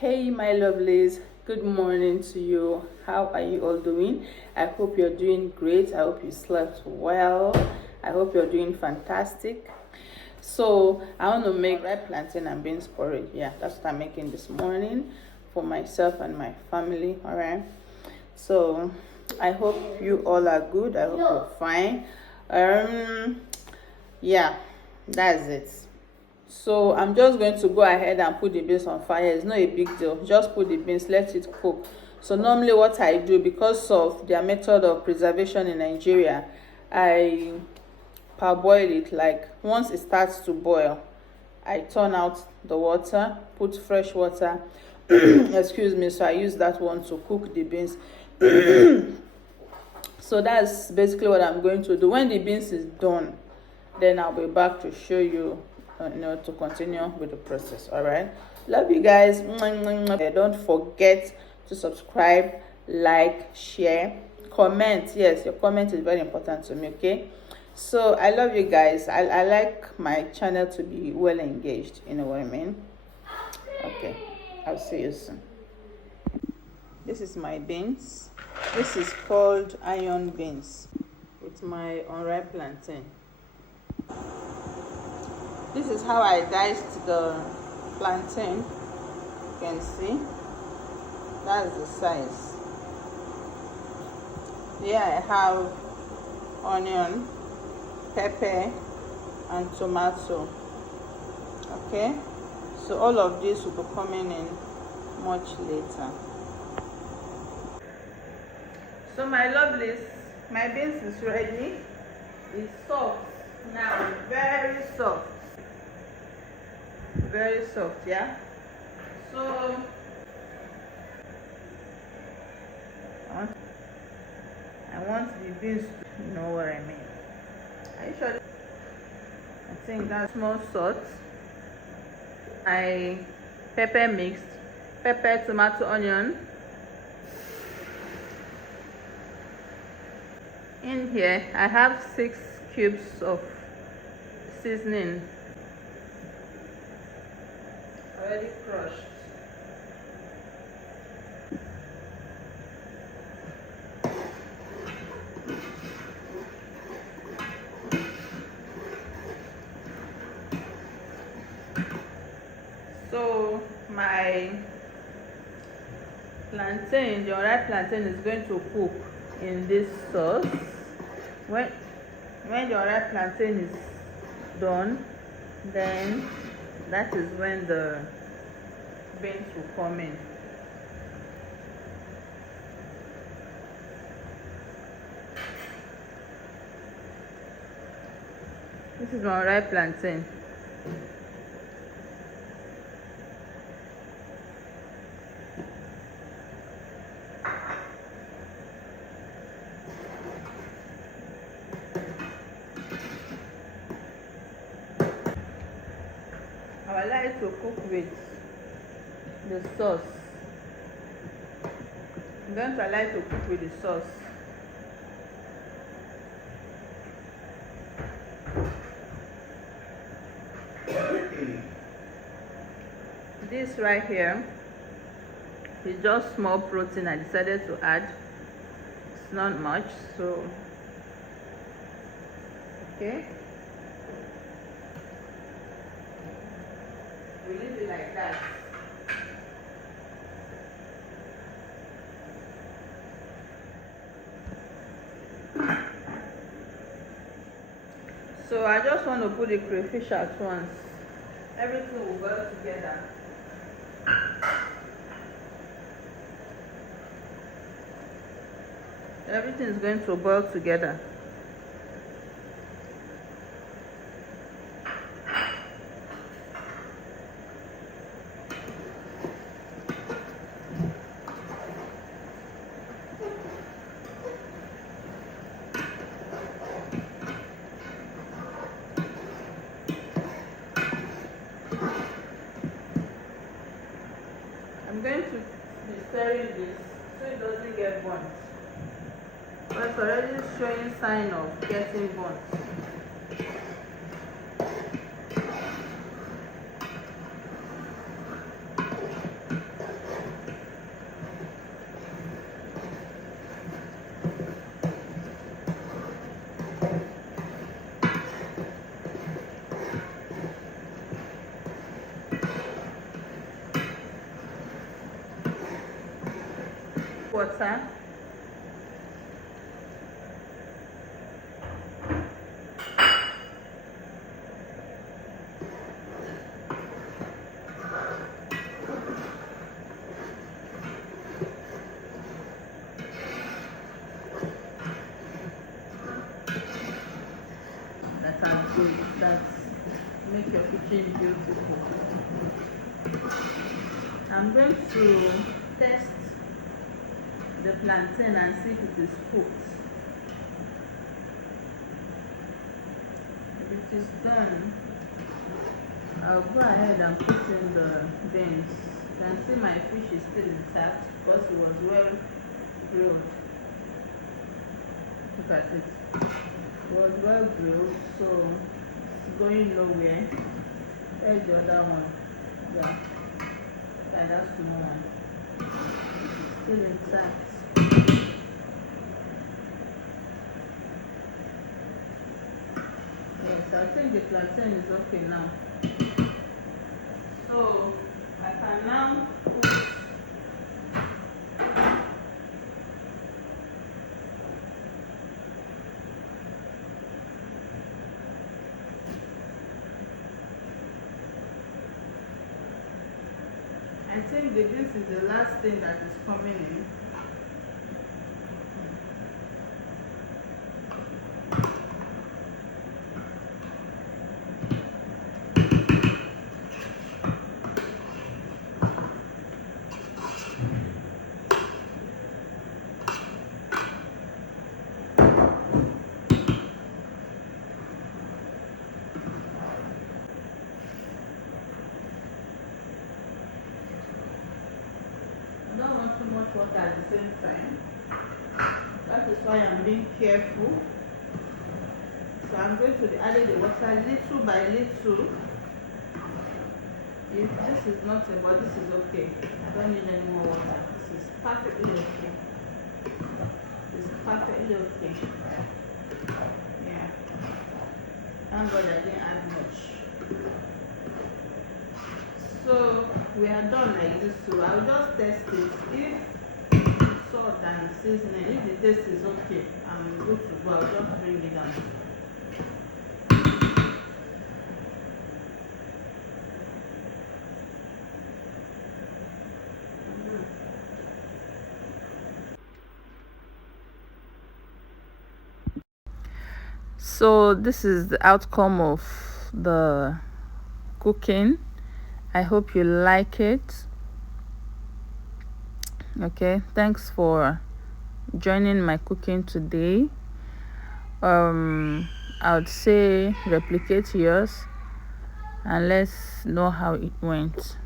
Hey my lovelies, good morning to you. How are you all doing? I hope you're doing great. I hope you slept well. I hope you're doing fantastic. So I want to make ripe plantain and beans porridge. Yeah, that's what I'm making this morning for myself and my family. All right. So I hope you all are good. I hope you're fine. Yeah, that's it. So I'm just going to go ahead and put the beans on fire. It's not a big deal. Just put the beans, let it cook. So normally what I do, because of their method of preservation in Nigeria, I parboil it. Like once it starts to boil, I turn out the water, put fresh water. Excuse me. So I use that one to cook the beans. So that's basically what I'm going to do. When the beans is done, then I'll be back to show you, to continue with the process. All right, love you guys. Don't forget to subscribe, like, share, comment. Yes, your comment is very important to me. Okay, so I love you guys. I like my channel to be well engaged, you know what I mean. Okay, I'll see you soon. This is my beans. This is called iron beans with my unripe plantain. This is how I diced the plantain. You can see that's the size. Here I have onion, pepper, and tomato. Okay, so all of this will be coming in much later. So my lovelies, my beans is ready. It's soft now, very soft. Very soft, yeah. So I want the beans to know what I mean. Are you sure? I think that's small salt. I pepper mixed, pepper, tomato, onion. In here I have 6 cubes of seasoning already crushed. So my plantain, the unripe plantain, is going to cook in this sauce. When the unripe plantain is done, then that is when the beans will come in. This is my unripe plantain. I would like to cook with the sauce. I'm going to like to cook with the sauce. This right here is just small protein I decided to add. It's not much, so okay. We leave it like that. So I just want to put the crayfish at once. Everything will go together. Everything is going to boil together. I'm going to be stirring this so it doesn't get burnt. But it's already showing sign of getting burnt. water. That's good. That's make your kitchen beautiful. I'm going to test the plantain and see if it is cooked. If it is done, I'll go ahead and put in the beans. You can see my fish is still intact because it was well grilled. Look at it. It was well grilled, so it's going nowhere. There's the other one. Yeah. And that's the one. Still intact. Yes, I think the plantain is okay now. So I can now put I think that this is the last thing that is coming in. I don't want too much water at the same time. That is why I'm being careful. So I'm going to be adding the water little by little. If this is not a but this is okay. I don't need any more water. This is perfectly okay. It's perfectly okay. Yeah. Thank God I didn't add much. So we are done like this, so I'll just test it. If salt and seasoning, if the taste is okay, I'm good to go. I'll just bring it down. So this is the outcome of the cooking. I hope you like it. Okay, thanks for joining my cooking today. I would say replicate yours and let's know how it went.